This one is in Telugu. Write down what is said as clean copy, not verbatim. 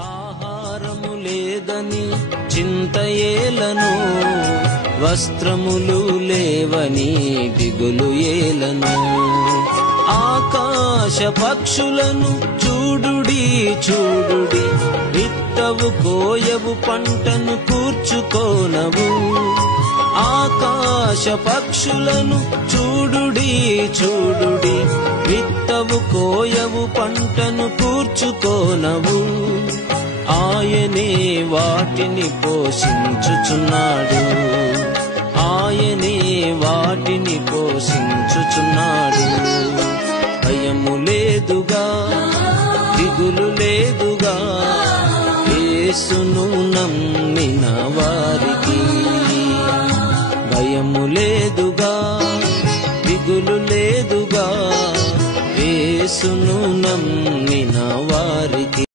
ఆహారము లేదని చింతయేలను, వస్త్రములు లేవని దిగులు ఏలను. ఆకాశ పక్షులను చూడుడి చూడుడి, విత్తవు కోయవు పంటను కూర్చుకోనవు. ఆకాశ పక్షులను చూడుడి చూడుడి, విత్తవు కోయవు పంటను కూర్చుకోనవు. ఆయనే వాటిని పోషించుచున్నాడు, ఆయనే వాటిని పోషించుచున్నాడు. భయము లేదుగా, దిగులు లేదుగా, యేసును నమ్మిన వారికి. భయము లేదుగా, దిగులు లేదుగా, యేసును నమ్మిన వారికి.